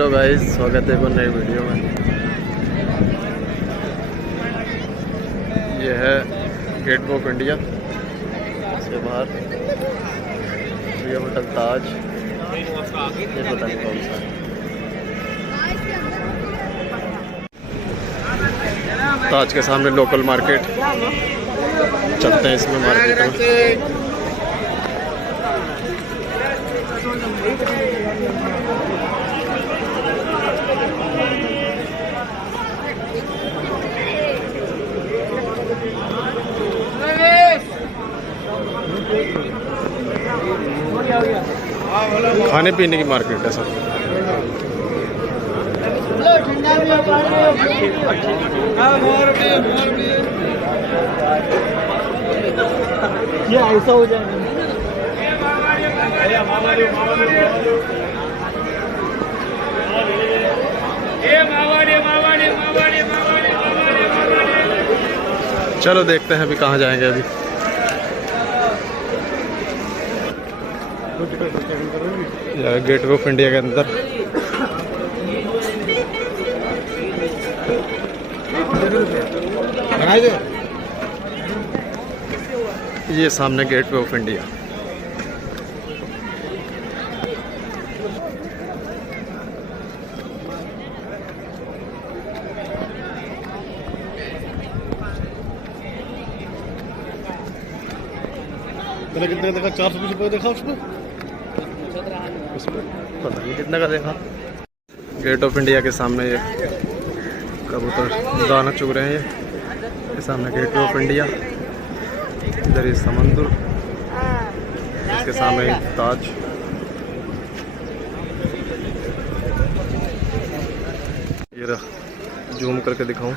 Hello guys, स्वागत है एक नई वीडियो में। ये है गेट ऑफ इंडिया से बाहर। ये होटल ताज, ये पता नहीं कौन सा है। ताज के सामने लोकल मार्केट, चलते हैं इसमें मार्केट में। खाने पीने की मार्केट है सब। ये ऐसा हो जाएगा। चलो देखते हैं अभी कहाँ जाएंगे। अभी गेट ऑफ इंडिया के अंदर ये सामने गेट ऑफ इंडिया। मैंने कितने का देखा? 420 रुपये देखा उसमें पता नहीं कितने का देखा। गेट ऑफ इंडिया के सामने ये कबूतर दाना चुग रहे हैं। ये सामने गेट ऑफ इंडिया, इधर ये समंदर, इसके सामने ताज। ये जूम करके दिखाऊं,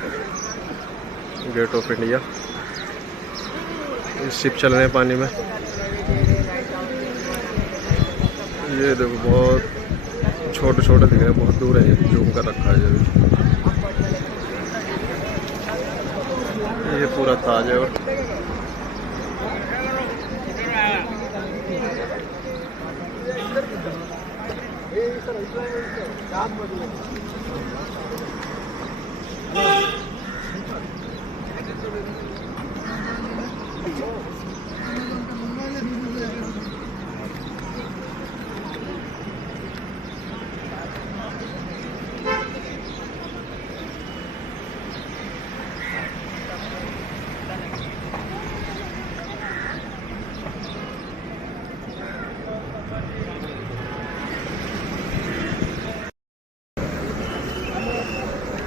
गेट ऑफ इंडिया। शिप चल रहे हैं पानी में। ये देखो बहुत छोटे छोटे दिख रहे हैं, बहुत दूर है। ये जूम कर रखा है ये पूरा ताज है। और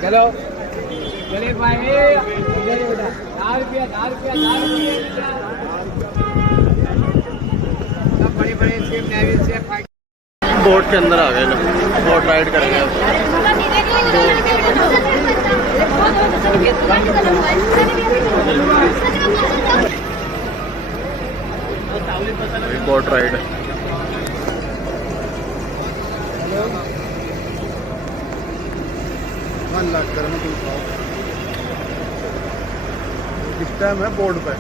चलो चलिए भाई, 4 रुपया 4 रुपया 4 रुपया। सब बड़े बड़े सेब नेवी सेब। बोट के अंदर आ गए लोग, बोट राइड करेंगे। बोट राइड है। इस टाइम है बोर्ड पे।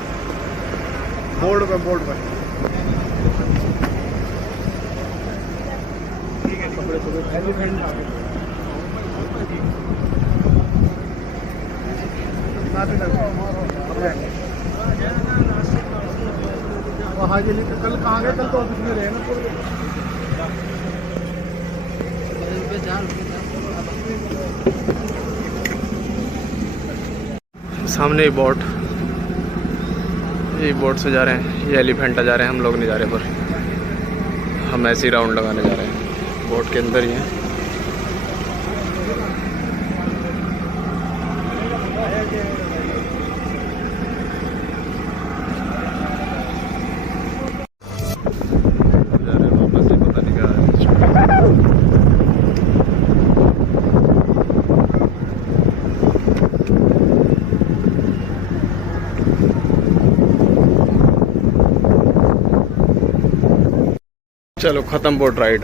वहाँ के लिए कल कहाँ गए? कल तो ऑफिस में रहे ना। सामने ही बोट, ये बोट से जा रहे हैं। ये एलिफेंटा जा रहे हैं, हम लोग नहीं जा रहे, पर हम ऐसे ही राउंड लगाने जा रहे हैं। बोट के अंदर ही हैं। वापस ही पता नहीं क्या है। चलो खत्म बोट राइड।